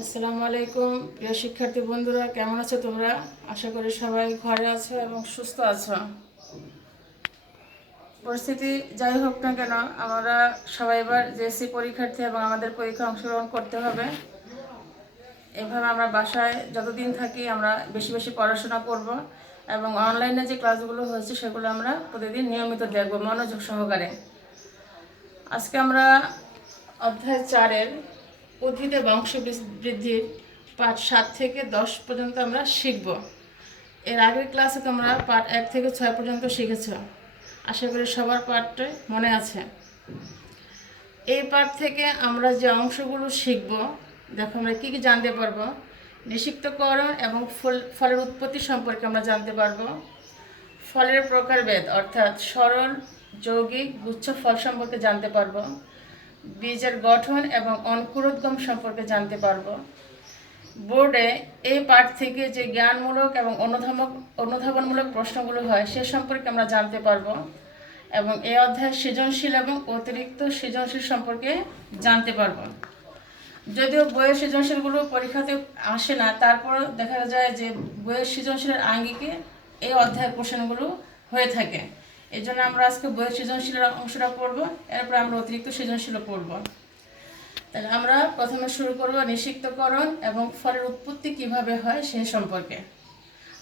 আসসালামু আলাইকুম প্রিয় শিক্ষার্থী বন্ধুরা, কেমন আছো তোমরা? আশা করি সবাই ঘরে আছো এবং সুস্থ আছো। পরিস্থিতি যাই হোক না কেন, আমরা সবাই এবার জেএসসি পরীক্ষার্থী এবং আমাদের পরীক্ষা অংশগ্রহণ করতে হবে। এভাবে আমরা বাসায় যতদিন থাকি আমরা বেশি বেশি পড়াশোনা করব এবং অনলাইনে যে ক্লাসগুলো হয়েছে সেগুলো আমরা প্রতিদিন নিয়মিত দেখব মনোযোগ সহকারে। আজকে আমরা অধ্যায় 4-এর উদ্ভিদের বংশ বৃদ্ধির পাঠ 7 থেকে 10 পর্যন্ত আমরা শিখব। এর আগের ক্লাসে তোমরা পাঠ 1 থেকে 6 পর্যন্ত শিখেছ। আশা করি সবার পাঠটাই মনে আছে। এই পাঠ থেকে আমরা যে অংশগুলো শিখব, দেখো আমরা কী কী জানতে পারবো। নিষিক্তকরণ এবং ফলের উৎপত্তি সম্পর্কে আমরা জানতে পারবো। ফলের প্রকারভেদ অর্থাৎ সরল, যৌগিক, গুচ্ছ ফল সম্পর্কে জানতে পারবো। বীজের গঠন এবং অঙ্কুরোদ্গম সম্পর্কে জানতে পারবো। বোর্ডে এই পাঠ থেকে যে জ্ঞানমূলক এবং অনুধাবনমূলক প্রশ্নগুলো হয় সে সম্পর্কে আমরা জানতে পারবো এবং এই অধ্যায় সৃজনশীল এবং অতিরিক্ত সৃজনশীল সম্পর্কে জানতে পারবো। যদিও বইয়ের সৃজনশীলগুলো পরীক্ষাতে আসে না, তারপর দেখা যায় যে বইয়ের সৃজনশীলের আঙ্গিকে এই অধ্যায়ের কোশ্চেনগুলো হয়ে থাকে। এই জন্য আমরা আজকে বইয়ের সৃজনশীলের অংশটা পড়বো, এরপর আমরা অতিরিক্ত সৃজনশীলও পড়বো। তাহলে আমরা প্রথমে শুরু করব নিষিক্তকরণ এবং ফলের উৎপত্তি কিভাবে হয় সে সম্পর্কে।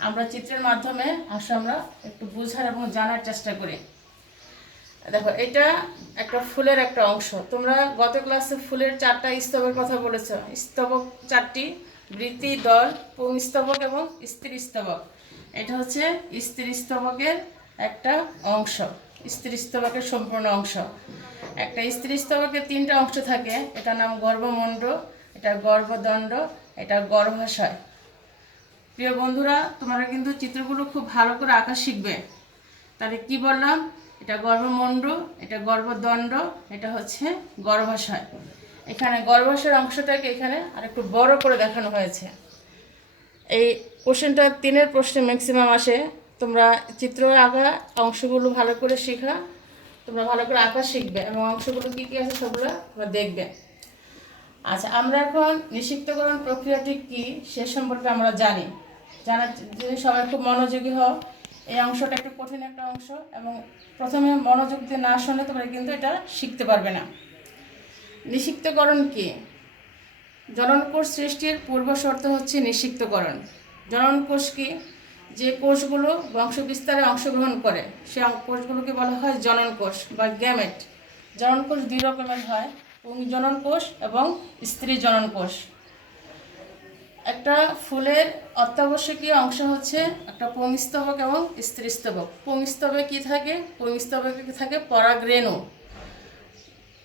আমরা চিত্রের মাধ্যমে আমরা একটু বোঝার এবং জানার চেষ্টা করি। দেখো, এটা একটা ফুলের একটা অংশ। তোমরা গত ক্লাসে ফুলের 4টা স্তবকের কথা বলেছ। স্তবক 4টি: বৃতি, দল, পুংস্তবক এবং স্ত্রী স্তবক। এটা হচ্ছে স্ত্রী স্তবকের একটা অংশ, স্ত্রী স্তবকের সম্পূর্ণ অংশ। একটা স্ত্রী স্তবকের 3টা অংশ থাকে, এটার নাম গর্ভমুণ্ড, এটা গর্ভদণ্ড, এটা গর্ভাশয়। প্রিয় বন্ধুরা, তোমরা কিন্তু চিত্রগুলো খুব ভালো করে আঁকা শিখবে। তাহলে কি বললাম? এটা গর্ভমুণ্ড, এটা গর্ভদণ্ড, এটা হচ্ছে গর্ভাশয়। এখানে গর্ভাশয়ের অংশটাকে এখানে আরেকটু বড় করে দেখানো হয়েছে। এই কোশ্চেনটা 3-এর প্রশ্নে ম্যাক্সিমাম আসে। তোমরা চিত্র আঁকা অংশগুলো ভালো করে শেখা, তোমরা ভালো করে আঁকা শিখবে এবং অংশগুলো কী কী আছে সেগুলো তোমরা দেখবে। আচ্ছা, আমরা এখন নিষিক্তকরণ প্রক্রিয়াটি কী সে সম্পর্কে আমরা জানার যদি সবাই খুব মনোযোগী হও। এই অংশটা একটু কঠিন একটা অংশ এবং প্রথমে মনোযোগ দিয়ে না শুনলে তোমরা কিন্তু এটা শিখতে পারবে না। নিষিক্তকরণ কি? জননকোষ সৃষ্টির পূর্ব শর্ত হচ্ছে নিষিক্তকরণ। জননকোষ কি? যে কোষগুলো বংশবিস্তারে অংশগ্রহণ করে সে কোষগুলোকে বলা হয় জননকোষ বা গ্যামেট। জননকোষ 2 রকমের হয়, পুংজননকোষ এবং স্ত্রী জননকোষ। একটা ফুলের অত্যাবশ্যকীয় অংশ হচ্ছে একটা পুংস্তবক এবং স্ত্রীস্তবক। পুংস্তবকে কি থাকে? পুংস্তবকে থাকে পরাগরেণু।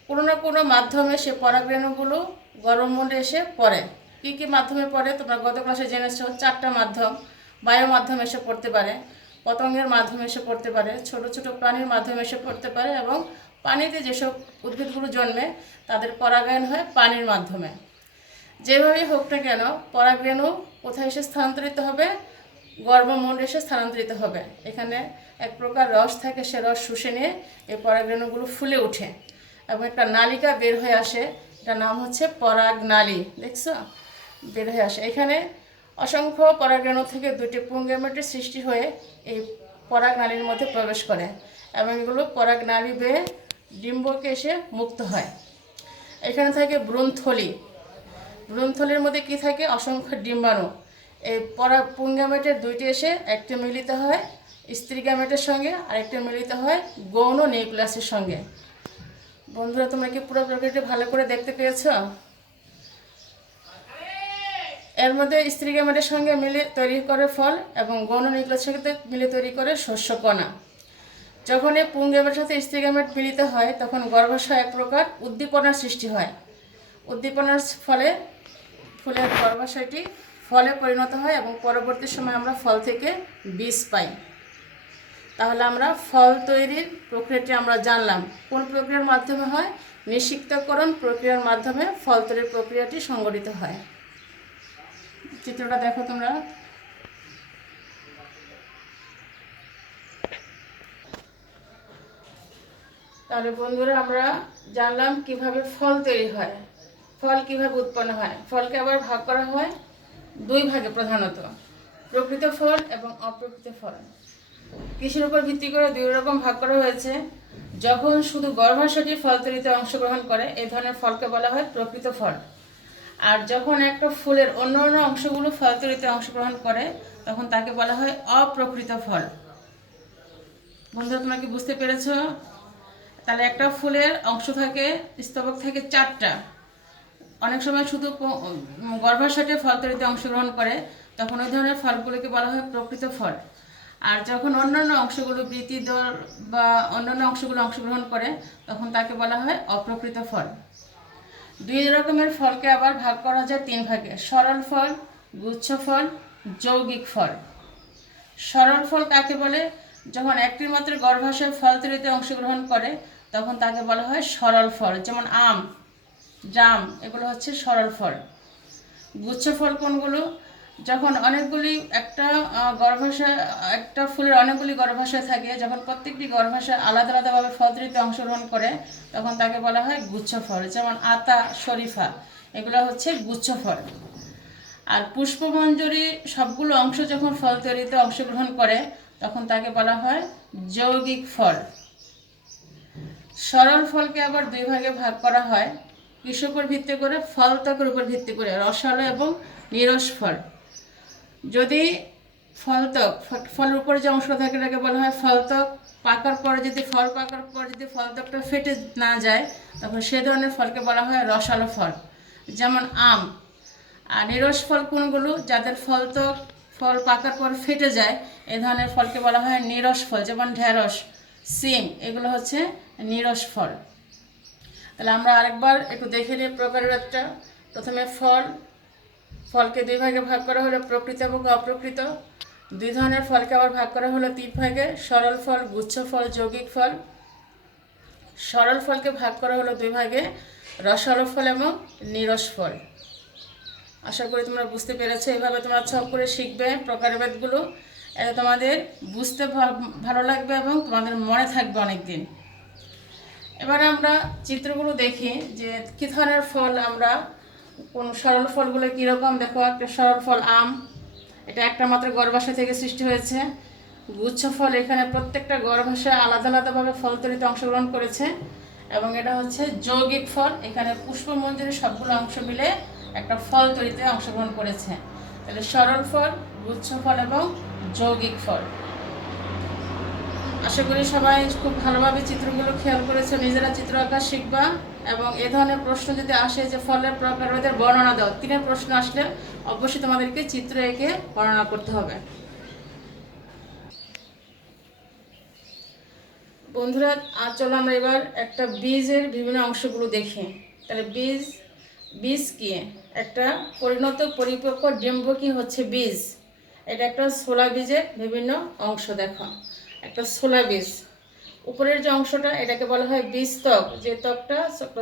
কোনো না কোনো মাধ্যমে সে পরাগরেণুগুলো গর্ভমুণ্ডে এসে পড়ে। কী কী মাধ্যমে পড়ে তোমরা গত ক্লাসে জেনেছো? 4টা মাধ্যম। বায়ু মাধ্যমে এসে পড়তে পারে, পতঙ্গের মাধ্যমে এসে পড়তে পারে, ছোট ছোট প্রাণীর মাধ্যমে এসে পড়তে পারে এবং পানিতে যেসব উদ্ভিদগুলো জন্মে তাদের পরাগায়ন হয় পানির মাধ্যমে। যেভাবেই হোক না কেন, পরাগরেণু কোথায় এসে স্থানান্তরিত হবে? গর্ভমুণ্ডে এসে স্থানান্তরিত হবে। এখানে এক প্রকার রস থাকে, সে রস শুষে নিয়ে এই পরাগরেণুগুলো ফুলে ওঠে এবং একটা নালিকা বের হয়ে আসে, এটার নাম হচ্ছে পরাগনালী। দেখছো? বের হয়ে আসে। এখানে অসংখ্য পরাগরেণু থেকে 2টি পুংগ্যামেটের সৃষ্টি হয়ে এই পরাগনালীর মধ্যে প্রবেশ করে এবং এগুলো পরাগনালী বেয়ে ডিম্বকে এসে মুক্ত হয়। এখানে থাকে ভ্রূণথলি। ভ্রূণথলির মধ্যে কি থাকে? অসংখ্য ডিম্বাণু। এই পুংগ্যামেটের 2টি এসে একটি মিলিত হয় স্ত্রী গ্যামেটের সঙ্গে, আরেকটি মিলিত হয় গৌণ নিউক্লিয়াসের সঙ্গে। বন্ধুরা, তোমরা কি পুরো প্রক্রিয়াটি ভালো করে দেখতে পেয়েছ? এর মধ্যে স্ত্রী গ্যামেটের সঙ্গে মিলে তৈরি করে ফল এবং গৌণ নিউক্লিয়াসের সাথে মিলে তৈরি করে শস্যকণা। যখন এই পুংগ্যামেটের সাথে স্ত্রী গ্যামেট মিলিত হয় তখন গর্ভাশয় এক প্রকার উদ্দীপনার সৃষ্টি হয়। উদ্দীপনার ফলে ফুলের গর্ভাশয়টি ফলে পরিণত হয় এবং পরবর্তী সময় আমরা ফল থেকে বীজ পাই। তাহলে আমরা ফল তৈরির প্রক্রিয়াটি আমরা জানলাম। কোন প্রক্রিয়ার মাধ্যমে হয়? নিষিক্তকরণ প্রক্রিয়ার মাধ্যমে ফল তৈরির প্রক্রিয়াটি সংঘটিত হয়। চিত্রটা দেখো তোমরা। তাহলে বন্ধুরা, আমরা জানলাম কিভাবে ফল তৈরি হয়। ফল কিভাবে উৎপন্ন হয়? ফলকে আবার ভাগ করা হয় দুই ভাগে প্রধানত, প্রকৃত ফল এবং অপ্রকৃত ফল। কৃষির উপর ভিত্তি করে দুই রকম ভাগ করা হয়েছে। যখন শুধু গর্ভাশয়টি ফল তৈরিতে অংশগ্রহণ করে এই ধরনের ফলকে বলা হয় প্রকৃত ফল। আর যখন একটা ফুলের অন্য অন্য অংশগুলো ফল তৈরিতে অংশগ্রহণ করে তখন তাকে বলা হয় অপ্রকৃত ফল। বন্ধুরা, তোমরা কি বুঝতে পেরেছো? তাহলে একটা ফুলের অংশ থাকে, স্তবক থাকে 4টা। অনেক সময় শুধু গর্ভাশয়ে ফল তৈরিতে অংশগ্রহণ করে তখন ওই ধরনের ফলগুলোকে বলা হয় প্রকৃত ফল। আর যখন অন্যান্য অংশগুলো বৃত্তিদল বা অন্যান্য অংশগুলো অংশগ্রহণ করে তখন তাকে বলা হয় অপ্রকৃত ফল। দুই রকমের ফলকে আবার ভাগ করা যায় 3 ভাগে, সরল ফল, গুচ্ছ ফল, যৌগিক ফল। সরল ফল কাকে বলে? যখন একটি মাত্র গর্ভাশয় ফল তৈরিতে অংশগ্রহণ করে তখন তাকে বলা হয় সরল ফল, যেমন আম, জাম, এগুলো হচ্ছে সরল ফল। গুচ্ছ ফল কোনগুলো? যখন অনেকগুলি একটা ফুলের অনেকগুলি গর্ভাশয় থাকে, যখন প্রত্যেকটি গর্ভাশয় আলাদা আলাদাভাবে ফল তৈরিতে অংশগ্রহণ করে তখন তাকে বলা হয় গুচ্ছ ফল, যেমন আতা, শরীফা, এগুলো হচ্ছে গুচ্ছ ফল। আর পুষ্পমঞ্জরি সবগুলো অংশ যখন ফল তৈরিতে অংশগ্রহণ করে তখন তাকে বলা হয় যৌগিক ফল। সরল ফলকে আবার 2 ভাগে ভাগ করা হয়, কিসের উপর ভিত্তি করে? ফল ত্বকের উপর ভিত্তি করে, রসালো এবং নিরস ফল। যদি ফলত্বক, ফলের উপরে যে অংশটা থাকে এটাকে বলা হয় ফলত্বক। পাকার পরে যদি ফলত্বকটা ফেটে না যায় তখন সে ধরনের ফলকে বলা হয় রসালো ফল, যেমন আম। আর নিরস ফল কোনগুলো? যাদের ফল পাকার পর ফেটে যায় এই ধরনের ফলকে বলা হয় নিরস ফল, যেমন ঢেঁড়স, সিম, এগুলো হচ্ছে নিরস ফল। তাহলে আমরা আরেকবার একটু দেখে নিই প্রকারভেদটা। প্রথমে ফলকে 2 ভাগে ভাগ করা হলো, প্রকৃত এবং অপ্রকৃত। 2 ধরনের ফলকে আবার ভাগ করা হলো 3 ভাগে, সরল ফল, গুচ্ছ ফল, যৌগিক ফল। সরল ফলকে ভাগ করা হলো 2 ভাগে, রসালো ফল এবং নিরস ফল। আশা করি তোমরা বুঝতে পেরেছো। এভাবে তোমরা ছক করে শিখবে প্রকারভেদগুলো, এটা তোমাদের বুঝতে ভালো লাগবে এবং তোমাদের মনে থাকবে অনেক দিন। এবার আমরা চিত্রগুলো দেখি যে কী ধরনের ফল আমরা, কোন সরল ফলগুলো কীরকম। দেখো, একটা সরল ফল আম, এটা একটা মাত্র গর্ভাশয় থেকে সৃষ্টি হয়েছে। গুচ্ছ ফল, এখানে প্রত্যেকটা গর্ভাশয় আলাদা আলাদাভাবে ফল তৈরিতে অংশগ্রহণ করেছে। এবং এটা হচ্ছে যৌগিক ফল, এখানে পুষ্পমঞ্জরি সবগুলো অংশ মিলে একটা ফল তৈরিতে অংশগ্রহণ করেছে। তাহলে সরল ফল, গুচ্ছ ফল এবং যৌগিক ফল। আশা করি সবাই খুব ভালোভাবে চিত্রগুলো খেয়াল করেছে, নিজেরা চিত্র আঁকা শিখবা। এবং এ ধরনের প্রশ্ন যদি আসে যে ফলের প্রকারভেদের বর্ণনা দাও, 3 প্রশ্ন আসলে অবশ্যই তোমাদেরকে চিত্র এঁকে বর্ণনা করতে হবে। বন্ধুরা, আজ চলো আমরা এবার একটা বীজের বিভিন্ন অংশগুলো দেখি। তাহলে বীজ কি? একটা পরিপক্ক ডিম্বকী হচ্ছে বীজ। এটা একটা ছোলা বীজের বিভিন্ন অংশ। দেখো, একটা ছোলা বীজ, উপরের যে অংশটা এটাকে বলা হয় বীজত্বক, যে ত্বকটা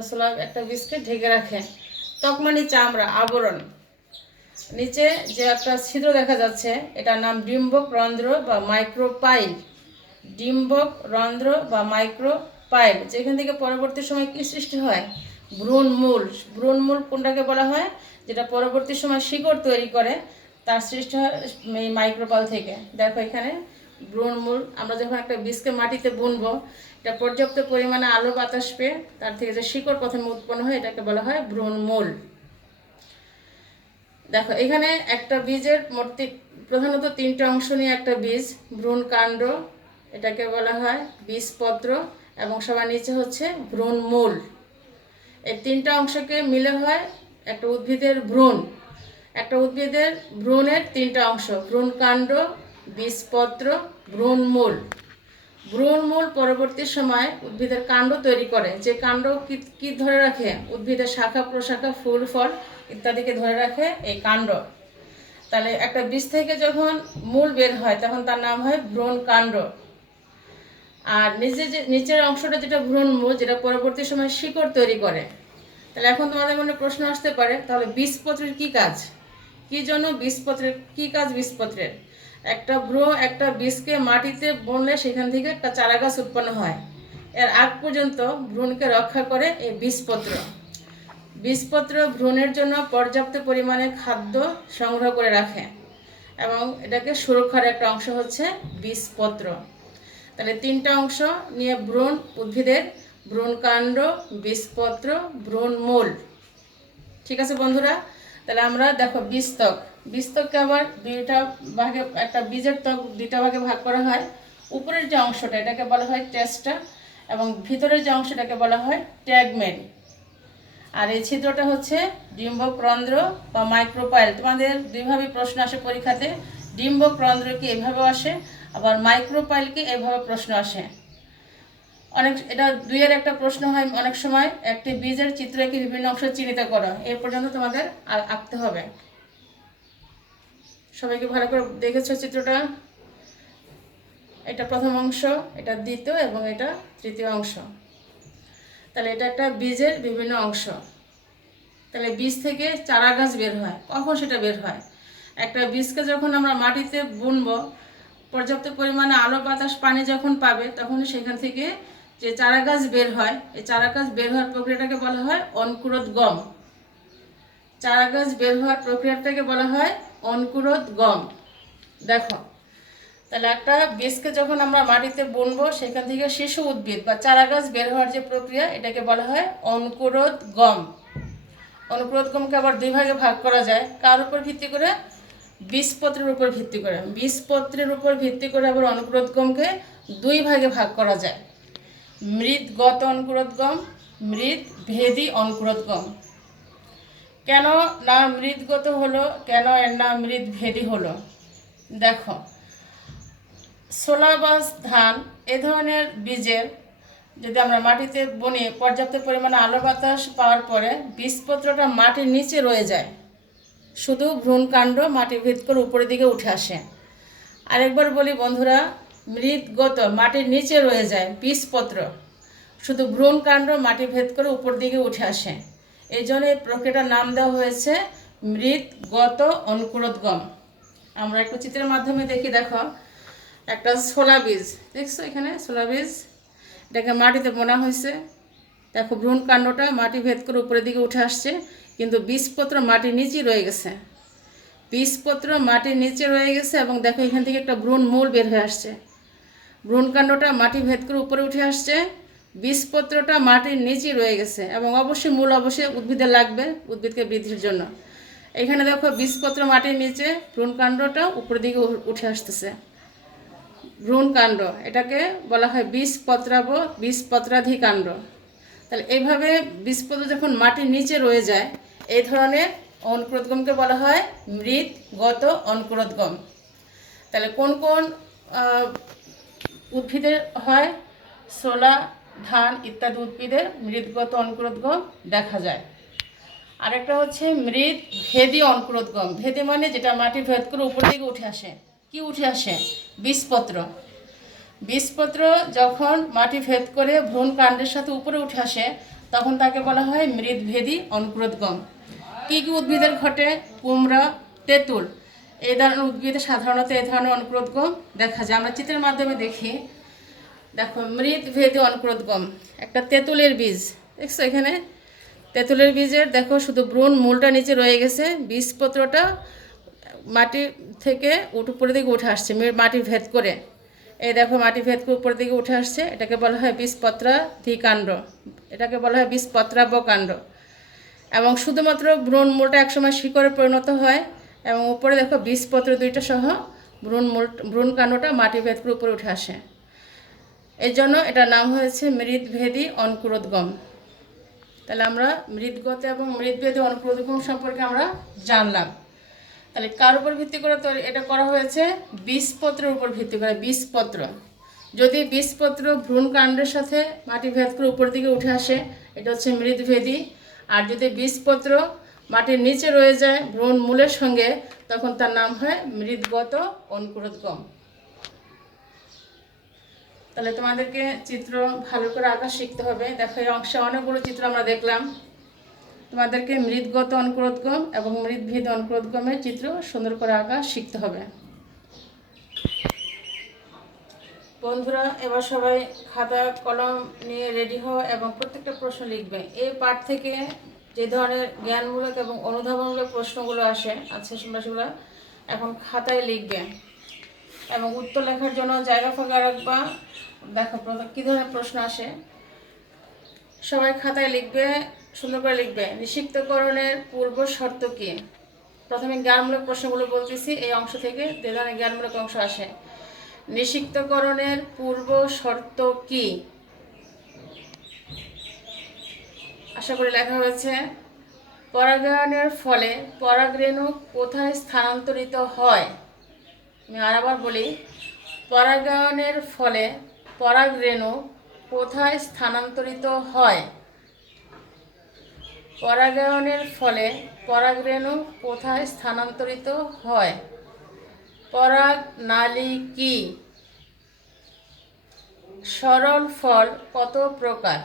ছোলা একটা বীজকে ঢেকে রাখে। ত্বক মানে চামড়া, আবরণ। নিচে যে একটা ছিদ্র দেখা যাচ্ছে এটার নাম ডিম্বক রন্ধ্র বা মাইক্রোপাইল। ডিম্বক রন্ধ্র বা মাইক্রোপাইল, যেখান থেকে পরবর্তী সময় কি সৃষ্টি হয়? ভ্রূণমূল। ভ্রূণমূল কোনটাকে বলা হয়? যেটা পরবর্তী সময় শিকড় তৈরি করে, তার সৃষ্টি হয় এই মাইক্রোপাইল থেকে। দেখো এখানে ভ্রূণমূল। আমরা যখন একটা বীজকে মাটিতে বুনবো, এটা পর্যাপ্ত পরিমাণে আলো বাতাস পেয়ে তার থেকে যে শিকড় প্রথমে উৎপন্ন হয় এটাকে বলা হয় ভ্রূণমূল। দেখো এখানে একটা বীজের প্রধানত 3টে অংশ নিয়ে একটা বীজ। ভ্রূণকাণ্ড, এটাকে বলা হয় বীজপত্র, এবং সবার নিচে হচ্ছে ভ্রূণমূল। এই 3টা অংশকে মিলে হয় একটা উদ্ভিদের ভ্রূণ। একটা উদ্ভিদের ভ্রূণের 3টা অংশ: ভ্রূণকাণ্ড, বীজপত্র, ভ্রূণমূল। ভ্রূণমূল পরবর্তী সময় উদ্ভিদের কাণ্ড তৈরি করে, যে কাণ্ড কি ধরে রাখে? উদ্ভিদের শাখা প্রশাখা, ফুল ফল ইত্যাদিকে ধরে রাখে এই কাণ্ড। তাহলে একটা বীজ থেকে যখন মূল বের হয় তখন তার নাম হয় ভ্রূণকাণ্ড। আর নিচের অংশটা যেটা ভ্রূণমূল, যেটা পরবর্তী সময় শিকড় তৈরি করে। তাহলে এখন তোমাদের মনে প্রশ্ন আসতে পারে, তাহলে বীজপত্রের কি কাজ? কি জন্য বীজপত্রের কি কাজ? বীজপত্রের একটা বীজকে মাটিতে বুনলে সেখান থেকে একটা চারা গাছ উৎপন্ন হয়। এর আগ পর্যন্ত ভ্রূণকে রক্ষা করে এই বীজপত্র। বীজপত্র ভ্রূণের জন্য পর্যাপ্ত পরিমাণে খাদ্য সংগ্রহ করে রাখে এবং এটাকে সুরক্ষার একটা অংশ হচ্ছে বীজপত্র। তাহলে তিনটা অংশ নিয়ে ভ্রূণ উদ্ভিদের: ভ্রূণকাণ্ড, বীজপত্র, ভ্রূণমূল। ঠিক আছে বন্ধুরা, তাহলে আমরা দেখো বীজত্বক। বীজত্বককে আবার দুইটা ভাগে, একটা বীজের ত্বক দুইটা ভাগে ভাগ করা হয়। উপরের যে অংশটা এটাকে বলা হয় টেস্টা এবং ভিতরের যে অংশটাকে বলা হয় ট্যাগমেন। আর এই ছিদ্রটা হচ্ছে ডিম্বক্রন্দ্র বা মাইক্রোপাইল। তোমাদের দুইভাবে প্রশ্ন আসে পরীক্ষাতে, ডিম্বক্রন্দ্র কি এভাবে আসে, আবার মাইক্রোপাইল কি এভাবে প্রশ্ন আসে। এটা দুইয়ের একটা প্রশ্ন হয় অনেক সময়। একটি বীজের চিত্রকে বিভিন্ন অংশ চিহ্নিত করো, এই পর্যন্ত তোমাদের আঁকতে হবে। সবাইকে ভালো করে দেখেছো চিত্রটা? এটা প্রথম অংশ, এটা দ্বিতীয় এবং এটা তৃতীয় অংশ। তাহলে এটা একটা বীজের বিভিন্ন অংশ। তাহলে বীজ থেকে চারা গাছ বের হয়। কখন সেটা বের হয়? একটা বীজকে যখন আমরা মাটিতে বুনবো, পর্যাপ্ত পরিমাণে আলো বাতাস পানি যখন পাবে, তখন সেখান থেকে যে চারা গাছ বের হয়, এই চারা গাছ বের হওয়ার প্রক্রিয়াটাকে বলা হয় অঙ্কুরোদ্গম। চারা গাছ বের হওয়ার প্রক্রিয়াটাকে বলা হয় অঙ্কুরোদ্গম। দেখো, তাহলে একটা বীজকে যখন আমরা মাটিতে বুনবো, সেখান থেকে শিশু উদ্ভিদ বা চারা গাছ বের হওয়ার যে প্রক্রিয়া, এটাকে বলা হয় অঙ্কুরোদ্গম। অঙ্কুরোদ্গমকে আবার দুই ভাগে ভাগ করা যায়। কার উপর ভিত্তি করে? বীজপত্রের উপর ভিত্তি করে। বীজপত্রের উপর ভিত্তি করে আবার অঙ্কুরোদ্গমকে দুই ভাগে ভাগ করা যায়: মৃদগত অঙ্কুরোদ্গম, মৃদভেদী অঙ্কুরোদ্গম। কেন না মৃদগত হলো, কেন এর নাম মৃদভেদী হলো? দেখো, ছোলা বা ধান এ ধরনের বীজের যদি আমরা মাটিতে বুনি, পর্যাপ্ত পরিমাণে আলো বাতাস পাওয়ার পরে বীজপত্রটা মাটির নিচে রয়ে যায়, শুধু ভ্রূণকাণ্ড মাটি ভেদ করে উপরের দিকে উঠে আসে। আরেকবার বলি বন্ধুরা, মৃদগত মাটির নিচে রয়ে যায় বীজপত্র, শুধু ভ্রূণকাণ্ড মাটি ভেদ করে উপর দিকে উঠে আসে। এই জন্য এই প্রক্রিয়াটার নাম দেওয়া হয়েছে মৃদগত অঙ্কুরোদ্গম। আমরা একটু চিত্রের মাধ্যমে দেখি। দেখো, একটা ছোলা বীজ দেখছো, এখানে ছোলা বীজ, এটাকে মাটিতে বোনা হয়েছে। দেখো, ভ্রূণকাণ্ডটা মাটি ভেদ করে উপরের দিকে উঠে আসছে, কিন্তু বীজপত্র মাটির নিচেই রয়ে গেছে। বীজপত্র মাটির নিচে রয়ে গেছে এবং দেখো এখান থেকে একটা ভ্রূণমূল বের হয়ে আসছে। ভ্রূণকাণ্ডটা মাটি ভেদ করে উপরে উঠে আসছে, বীজপত্রটা মাটির নিচেই রয়ে গেছে এবং অবশ্যই মূল অবশ্যই উদ্ভিদে লাগবে উদ্ভিদকে বৃদ্ধির জন্য। এখানে দেখো বীজপত্র মাটির নিচে, ভ্রূণকাণ্ডটা উপরের দিকে উঠে আসতেছে। ভ্রূণকাণ্ড, এটাকে বলা হয় বীজপত্রাব, বীজপত্রাধিকাণ্ড। তাহলে এইভাবে বীজপত্র যখন মাটির নিচে রয়ে যায়, এই ধরনের অঙ্কুরোদ্গমকে বলা হয় মৃদগত অঙ্কুরোদ্গম। তাহলে কোন কোন উদ্ভিদের হয়? ছোলা, ধান ইত্যাদি উদ্ভিদের মৃদগত অঙ্কুরোদ্গম দেখা যায়। আরেকটা হচ্ছে মৃদভেদী অঙ্কুরোদ্গম। ভেদী মানে যেটা মাটি ভেদ করে উপর দিকে উঠে আসে। কি উঠে আসে? বীজপত্র। বীজপত্র যখন মাটি ভেদ করে ভ্রূণকাণ্ডের সাথে উপরে উঠে আসে, তখন তাকে বলা হয় মৃদভেদী অঙ্কুরোদ্গম। কী কী উদ্ভিদের ঘটে? কুমড়া, তেঁতুল এই ধরনের উদ্ভিদে সাধারণত এই ধরনের অঙ্কুরোদ্গম দেখা যায়। আমরা চিত্রের মাধ্যমে দেখি। দেখো, মৃদভেদী অঙ্কুরোদ্গম, একটা তেঁতুলের বীজ দেখছো, এখানে তেঁতুলের বীজের দেখো শুধু ভ্রূণ মূলটা নিচে রয়ে গেছে, বীজপত্রটা মাটি থেকে উপরের দিকে উঠে আসছে মাটি ভেদ করে। এই দেখো মাটি ভেদ করে উপরের দিকে উঠে আসছে, এটাকে বলা হয় বীজপত্রাধিকাণ্ড, এটাকে বলা হয় বীজপত্রাবকাণ্ড। এবং শুধুমাত্র ভ্রূণ মূলটা একসময় শিকড়ে পরিণত হয় এবং উপরে দেখো বীজপত্র দুইটা সহ ভ্রূণকাণ্ডটা মাটি ভেদ করে উপরে উঠে আসে। এই জন্য এটার নাম হয়েছে মৃদভেদী অঙ্কুরোদ্গম। তাহলে আমরা মৃদগত এবং মৃদভেদী অঙ্কুরোদ্গম সম্পর্কে আমরা জানলাম। তাহলে কার উপর ভিত্তি করে তো এটা করা হয়েছে? বীজপত্রের উপর ভিত্তি করে। বীজপত্র, যদি বীজপত্র ভ্রূণকাণ্ডের সাথে মাটি ভেদ করে উপর দিকে উঠে আসে, এটা হচ্ছে মৃদভেদী। আর যদি বীজপত্র মাটির নিচে রয়ে যায় ভ্রূণ মূলের সঙ্গে, তখন তার নাম হয় মৃদগত অঙ্কুরোদ্গম। তাহলে তোমাদেরকে চিত্র ভালো করে আঁকা শিখতে হবে। দেখো, এই অংশে অনেকগুলো চিত্র আমরা দেখলাম। তোমাদেরকে মৃদগত অঙ্কুরোদ্গম এবং মৃদভেদী অঙ্কুরোদ্গমের চিত্র সুন্দর করে আঁকা শিখতে হবে। বন্ধুরা, এবার সবাই খাতা কলম নিয়ে রেডি হও এবং প্রত্যেকটা প্রশ্ন লিখবে। এই পাঠ থেকে যে ধরনের জ্ঞানমূলক এবং অনুধাবনমূলক প্রশ্নগুলো আসে, আচ্ছা তোমরা সেগুলো এখন খাতায় লিখবে এবং উত্তর লেখার জন্য জায়গা ফাঁকা রাখবা। দেখো কী ধরনের প্রশ্ন আসে, সবাই খাতায় লিখবে, সুন্দর করে লিখবে। নিষিক্তকরণের পূর্ব শর্ত কী? প্রথমে জ্ঞানমূলক প্রশ্নগুলো বলতেছি, এই অংশ থেকে যে ধরনের জ্ঞানমূলক অংশ আসে। নিষিক্তকরণের পূর্ব শর্ত কী? আশা করি লেখা হয়েছে। পরাগায়নের ফলে পরাগরেণু কোথায় স্থানান্তরিত হয়? আমি আবার বলি, পরাগায়নের ফলে পরাগরেণু কোথায় স্থানান্তরিত হয়? পরাগায়নের ফলে পরাগরেণু কোথায় স্থানান্তরিত হয়? পরাগনালী কি? সরল ফল কত প্রকার?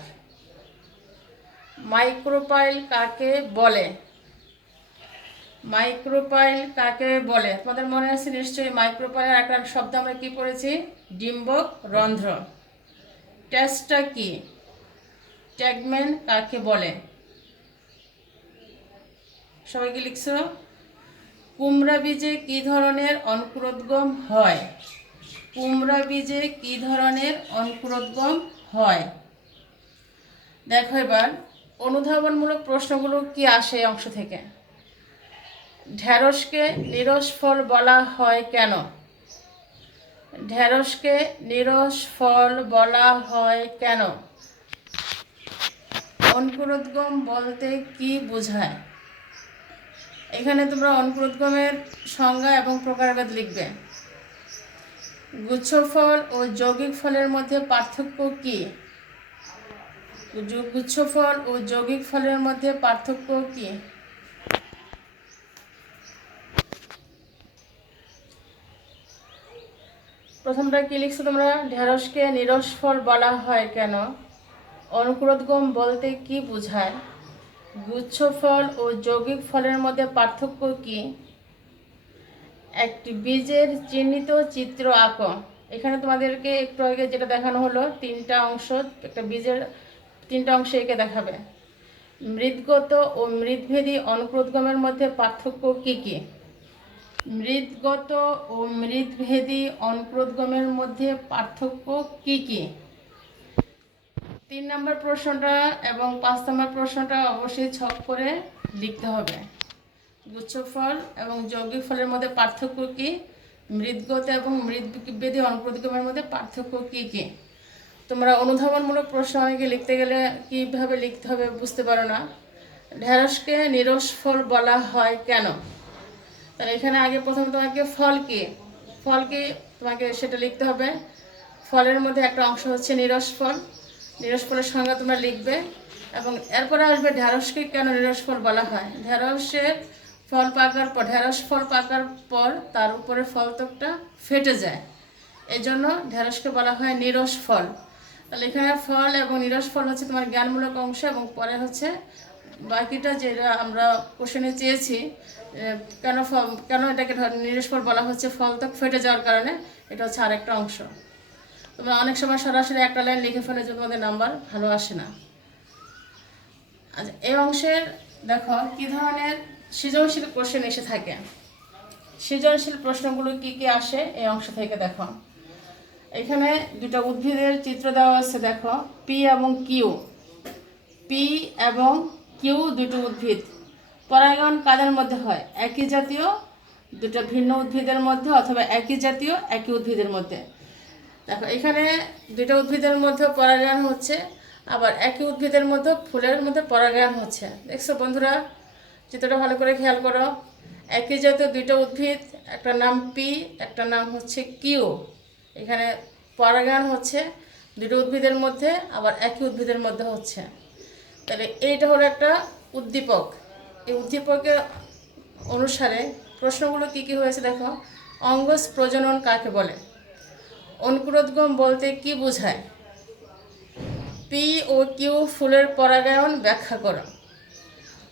মাইক্রোপাইল কাকে বলে? মাইক্রোপাইল কাকে বলে? তোমাদের মনে আছে নিশ্চয়ই, মাইক্রোপাইলের একটা শব্দ আমরা কি পড়েছি? ডিম্বক রন্ধ্র। টেস্টটা কি? ট্যাগম্যান কাকে বলে? সবাই কি লিখছো? কুমড়া বীজে কি ধরনের অঙ্কুরোদ্গম হয়? কুমড়া বীজে কি ধরনের অঙ্কুরোদ্গম হয়? দেখো এবার অনুধাবনমূলক প্রশ্নগুলো কি আসে এই অংশ থেকে। ঢেঁড়সকে নিরস ফল বলা হয় কেন? ঢেঁড়সকে নিরস ফল বলা হয় কেন? অঙ্কুরোদ্গম বলতে কি বোঝায়? এখানে তোমরা অঙ্কুরোদ্গমের সংজ্ঞা এবং প্রকারভেদ লিখবে। গুচ্ছফল ও যৌগিক ফলের মধ্যে পার্থক্য কি? গুচ্ছফল ও যৌগিক ফলের মধ্যে পার্থক্য কি? প্রথমটা কি লিখছো তোমরা? ঢেঁড়সকে নিরস ফল বলা হয় কেন? অঙ্কুরোদ্গম বলতে কি বোঝায়? গুচ্ছফল ও যৌগিক ফলের মধ্যে পার্থক্য কি? একটি বীজের চিহ্নিত চিত্র আঁকো। এখানে তোমাদেরকে একটু আগে যেটা দেখানো হলো, তিনটা অংশ, একটা বীজের তিনটা অংশ এঁকে দেখাবে। মৃদগত ও মৃদভেদী অঙ্কুরোদ্গমের মধ্যে পার্থক্য কি কি? মৃদগত ও মৃদভেদী অঙ্কুরোদ্গমের মধ্যে পার্থক্য কি কি? 3 নম্বর প্রশ্নটা এবং 5 নম্বর প্রশ্নটা অবশ্যই ছক করে লিখতে হবে। গুচ্ছফল এবং যৌগিক ফলের মধ্যে পার্থক্য কি? মৃদগত এবং মৃদভেদী অঙ্কুরোদ্গমের মধ্যে পার্থক্য কি কি? তোমরা অনুধাবনমূলক প্রশ্ন অনেকে লিখতে গেলে কীভাবে লিখতে হবে বুঝতে পারো না। ঢেঁড়সকে নিরস ফল বলা হয় কেন? তাহলে এখানে আগে প্রথমে তোমাকে ফল কি, তোমাকে সেটা লিখতে হবে। ফলের মধ্যে একটা অংশ হচ্ছে নিরস ফল। নিরস ফলের সংজ্ঞা তোমরা লিখবে এবং এরপরে আসবে ঢেঁড়সকে কেন নিরস ফল বলা হয়। ঢেঁড়স ফল পাকার পর তার উপরে ফলত্বকটা ফেটে যায়, এই জন্য ঢেঁড়সকে বলা হয় নিরস ফল। তাহলে এখানে ফল এবং নিরস ফল হচ্ছে তোমার জ্ঞানমূলক অংশ, এবং পরে হচ্ছে বাকিটা যেটা আমরা কোশ্চেনে চেয়েছি, কেন এটাকে নিরস ফল বলা হচ্ছে, ফলত্বক ফেটে যাওয়ার কারণে, এটা হচ্ছে আরেকটা অংশ। তোমরা অনেক সময় সরাসরি একটা লাইন লিখে ফেলে যে তোমাদের নাম্বার ভালো আসে না। আচ্ছা, এই অংশের দেখো কি ধরনের সৃজনশীল কোশ্চেন এসে থাকে। সৃজনশীল প্রশ্নগুলো কি কি আসে এই অংশ থেকে দেখো। এখানে দুটো উদ্ভিদের চিত্র দেওয়া আছে, দেখো পি এবং কিউ। পি এবং কিউ দুটো উদ্ভিদ। পরাগায়ন কাদের মধ্যে হয়? একই জাতীয় দুটো ভিন্ন উদ্ভিদের মধ্যে, অথবা একই জাতীয় একই উদ্ভিদের মধ্যে। দেখো এখানে দুটো উদ্ভিদের মধ্যে পরাগায়ন হচ্ছে, আবার একই উদ্ভিদের মধ্যে ফুলের মধ্যে পরাগায়ন হচ্ছে। দেখছো বন্ধুরা, চিত্রটা ভালো করে খেয়াল করো। একই জাতীয় দুইটা উদ্ভিদ, একটা নাম পি, একটা নাম হচ্ছে কিউ। এখানে পরাগায়ন হচ্ছে দুটো উদ্ভিদের মধ্যে, আবার একই উদ্ভিদের মধ্যে হচ্ছে। তাহলে এইটা হলো একটা উদ্দীপক। এই উদ্দীপকের অনুসারে প্রশ্নগুলো কি কি হয়েছে দেখো। অঙ্গজ প্রজনন কাকে বলে? অঙ্কুরোদ্গম বলতে কি বোঝায়? পি ও কিউ ফুলের পরাগায়ন ব্যাখ্যা করো।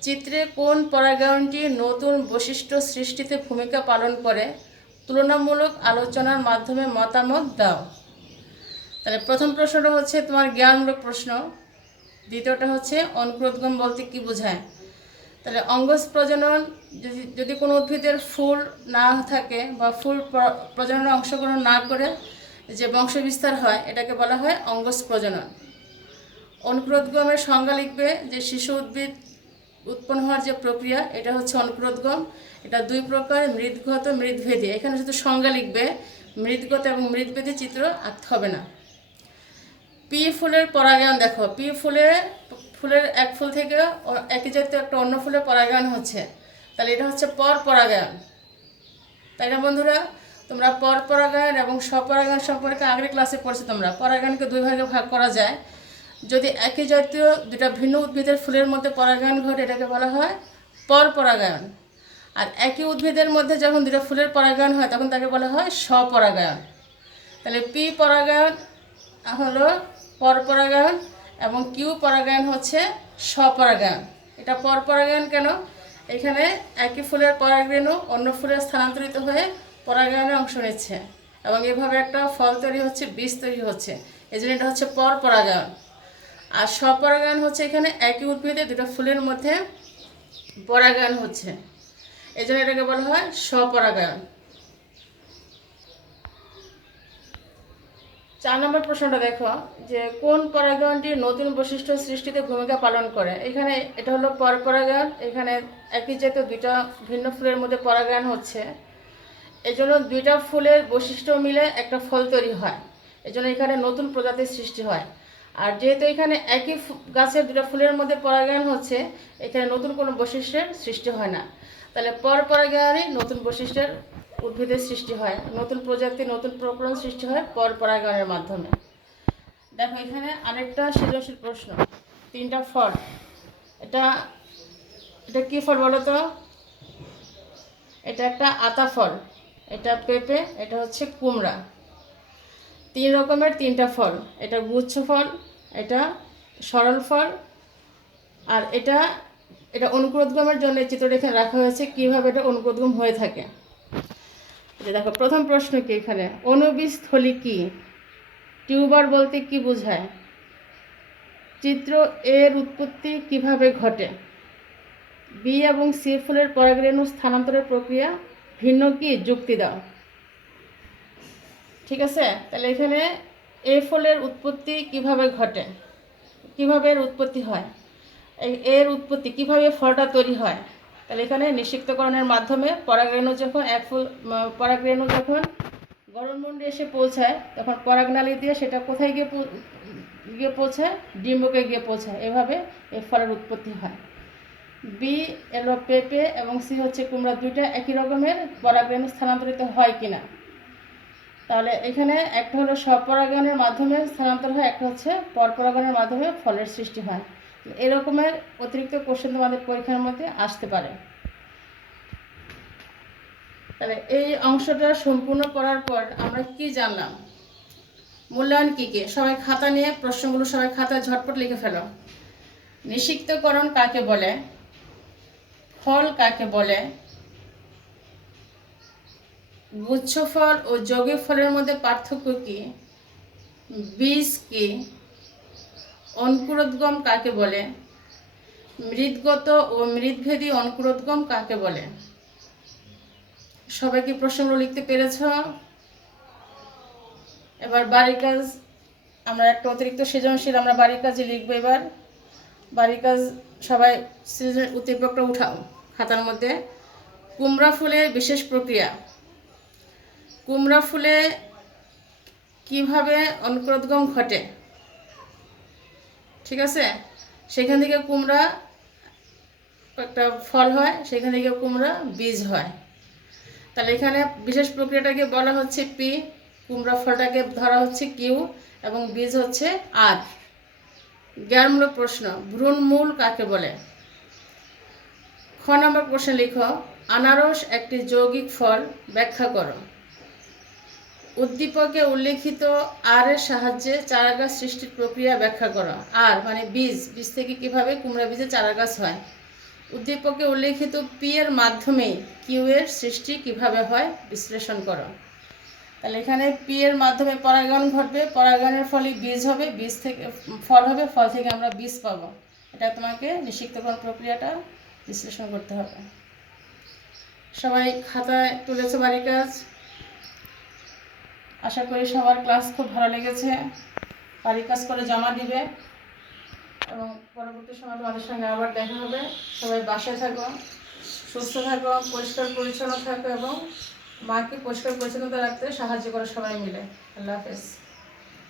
চিত্রে কোন পরাগায়নটি নতুন বৈশিষ্ট্য সৃষ্টিতে ভূমিকা পালন করে? তুলনামূলক আলোচনার মাধ্যমে মতামত দাও। তাহলে প্রথম প্রশ্নটা হচ্ছে তোমার জ্ঞানমূলক প্রশ্ন, দ্বিতীয়টা হচ্ছে অঙ্কুরোদ্গম বলতে কি বোঝায়। তাহলে অঙ্গজ প্রজনন যদি কোনো উদ্ভিদের ফুল না থাকে বা ফুল প্রজননে অংশগ্রহণ না করে যে বংশ বিস্তার হয় এটাকে বলা হয় অঙ্গজ প্রজনন। অঙ্কুরোদ্গমের সংজ্ঞা লিখবে যে শিশু উদ্ভিদ উৎপন্ন হওয়ার যে প্রক্রিয়া এটা হচ্ছে অঙ্কুরোদ্গম। এটা দুই প্রকার, মৃদগত মৃদভেদী। এখানে শুধু সংজ্ঞা লিখবে, মৃদগত এবং মৃদভেদী চিত্র আঁকতে হবে না। পি ফুলের পরাগায়ন দেখো, পি ফুলের এক ফুল থেকে একই জাতীয় একটা অন্য ফুলের পরাগায়ন হচ্ছে, তাহলে এটা হচ্ছে পরাগায়ন, তাই না বন্ধুরা? তোমরা পরাগায়ন এবং স্বপরাগায়ন সম্পর্কে আগের ক্লাসে পড়ছো তোমরা। পরাগায়নকে দুই ভাগে ভাগ করা যায়। যদি একই জাতীয় দুটা ভিন্ন উদ্ভিদের ফুলের মধ্যে পরাগায়ন ঘটে এটাকে বলা হয় পরাগায়ন। আর একই উদ্ভিদের মধ্যে যখন দুটা ফুলের পরাগায়ন হয় তখন তাকে বলা হয় স্বপরাগায়ন। তাহলে পি পরাগায়ন হলো পরাগায়ন এবং কিউ পরাগায়ন হচ্ছে স্বপরাগায়ন। এটা পরাগায়ন কেন? এখানে একই ফুলের পরাগরেণু অন্য ফুলে স্থানান্তরিত হয়ে পরাগায়নে অংশ নিচ্ছে এবং এভাবে একটা ফল তৈরি হচ্ছে, বীজ তৈরি হচ্ছে, এই জন্য এটা হচ্ছে পরাগায়ন। আর স্বপরাগায়ন হচ্ছে এখানে একই উদ্ভিদে দুটো ফুলের মধ্যে পরাগায়ন হচ্ছে, এই জন্য এটাকে বলা হয় স্বপরাগায়ন। 4 নম্বর প্রশ্নটা দেখো যে কোন পরাগায়নটি নতুন বৈশিষ্ট্য সৃষ্টিতে ভূমিকা পালন করে। এখানে এটা হলো পরাগায়ন। এখানে একই জাতীয় দুইটা ভিন্ন ফুলের মধ্যে পরাগায়ন হচ্ছে, এই জন্য দুইটা ফুলের বৈশিষ্ট্য মিলে একটা ফল তৈরি হয়, এই জন্য এখানে নতুন প্রজাতির সৃষ্টি হয়। আর যেহেতু এখানে একই গাছের দুটো ফুলের মধ্যে পরাগায়ন হচ্ছে, এখানে নতুন কোনো বৈশিষ্ট্যের সৃষ্টি হয় না। তাহলে পরাগায়নে নতুন বৈশিষ্ট্যের উদ্ভিদের সৃষ্টি হয়, নতুন প্রজাতি নতুন প্রকরণ সৃষ্টি হয় পরাগায়নের মাধ্যমে। দেখো এখানে আরেকটা সৃজনশীল প্রশ্ন, 3টা ফল। এটা কি ফল বলো তো? এটা একটা আতা ফল, এটা পেঁপে, এটা হচ্ছে কুমড়া। 3 রকমের 3টা ফল। এটা গুচ্ছ ফল, এটা সরল ফল, আর এটা অঙ্কুরোদ্গমের জন্য চিত্রটা এখানে রাখা হয়েছে কীভাবে এটা অঙ্কুরোদ্গম হয়ে থাকে। দেখো প্রথম প্রশ্ন কি এখানে, অণুবীজ থলি কি? টিউবার বলতে কি বোঝায়? চিত্র এর উৎপত্তি কিভাবে ঘটে? বি এবং সি ফুলের পরাগরেণু স্থানান্তরের প্রক্রিয়া ভিন্ন কি? যুক্তি দাও। ঠিক আছে, তাহলে এখানে এ ফুলের উৎপত্তি কিভাবে ঘটে, কিভাবে এর উৎপত্তি হয়, এর উৎপত্তি কিভাবে ফলটা তৈরি হয়। তাহলে এখানে নিষিক্তকরণের মাধ্যমে পরাগরেণু যখন গড়নমুণ্ডে এসে পৌঁছায় তখন পরাগনালী দিয়ে সেটা কোথায় গিয়ে পৌঁছায়? ডিম্বকে গিয়ে পৌঁছায়, এভাবে এই ফলের উৎপত্তি হয়। বি এলো পেঁপে এবং সি হচ্ছে কুমড়া, দুইটা একই রকমের পরাগরেণু স্থানান্তরিত হয় কিনা। তাহলে এখানে একটা হলো স্বপরাগায়নের মাধ্যমে স্থানান্তর হয়, একটা হচ্ছে পরাগায়নের মাধ্যমে ফলের সৃষ্টি হয়। এরকমের অতিরিক্ত কোশ্চেন তোমাদের পরীক্ষার মধ্যে আসতে পারে। তাহলে এই অংশটা সম্পূর্ণ করার পর আমরা কি জানলাম? মূল্যায়ন কি কি? সবাই খাতা নিয়ে প্রশ্নগুলো সবাই খাতায় ঝটপট লিখে ফেলো। নিষিক্তকরণ কাকে বলে? ফল কাকে বলে? গুচ্ছ ফল ও যৌগিক ফলের মধ্যে পার্থক্য কি? বীজ কি? অঙ্কুরোদ্গম কাকে বলে? মৃদগত ও মৃদভেদী অঙ্কুরোদ্গম কাকে বলে? সবাই কি প্রশ্নগুলো লিখতে পেরেছ? এবার বাড়ির কাজ, আমরা একটা অতিরিক্ত সৃজনশীল আমরা বাড়ির কাজে লিখবো। এবার বাড়ির কাজ সবাই উদ্দীপকটা উঠাও খাতার মধ্যে। কুমড়া ফুলের বিশেষ প্রক্রিয়া। কুমড়া ফুলে কিভাবে অঙ্কুরোদ্গম ঘটে? ঠিক আছে, সেখান থেকে কুমড়া একটা ফল হয়, সেখান থেকে কুমড়া বীজ হয়। তাহলে এখানে বিশেষ প্রক্রিয়াটাকে বলা হচ্ছে পি, কুমড়া ফলটাকে ধরা হচ্ছে কিউ এবং বীজ হচ্ছে আর। জ্ঞানমূলক প্রশ্ন, ভ্রূণমূল কাকে বলে? খ নম্বর প্রশ্ন লিখো, আনারস একটি যৌগিক ফল, ব্যাখ্যা করো। উদ্দীপকে উল্লেখিত আর এর সাহায্যে চারাগাছ সৃষ্টির প্রক্রিয়া ব্যাখ্যা করো। আর মানে বীজ থেকে কিভাবে কুমড়া বীজে চারাগাছ হয়। উদ্দীপকে উল্লেখিত পি এর মাধ্যমে কিউ এর সৃষ্টি কিভাবে হয় বিশ্লেষণ করো। তাহলে এখানে পি এর মাধ্যমে পরাগায়ন ঘটবে, পরাগায়নের ফলে বীজ হবে, বীজ থেকে ফল হবে, ফল থেকে আমরা বীজ পাবো। এটা তোমাকে নিষিক্তকরণ প্রক্রিয়াটা বিশ্লেষণ করতে হবে। সবাই খাতায় তুলেছে বাড়ির কাজ। আশা করি সবার ক্লাস খুব ভালো লেগেছে। বাড়ির কাজ করে জমা দিবে এবং পরবর্তী সময় তোমাদের সঙ্গে আবার দেখা হবে। সবাই বাসায় থাকো, সুস্থ থাকো, পরিষ্কার পরিচ্ছন্ন থাকো এবং মাকে পরিষ্কার পরিচ্ছন্নতা রাখতে সাহায্য করো সবাই মিলে। আল্লাহ হাফেজ।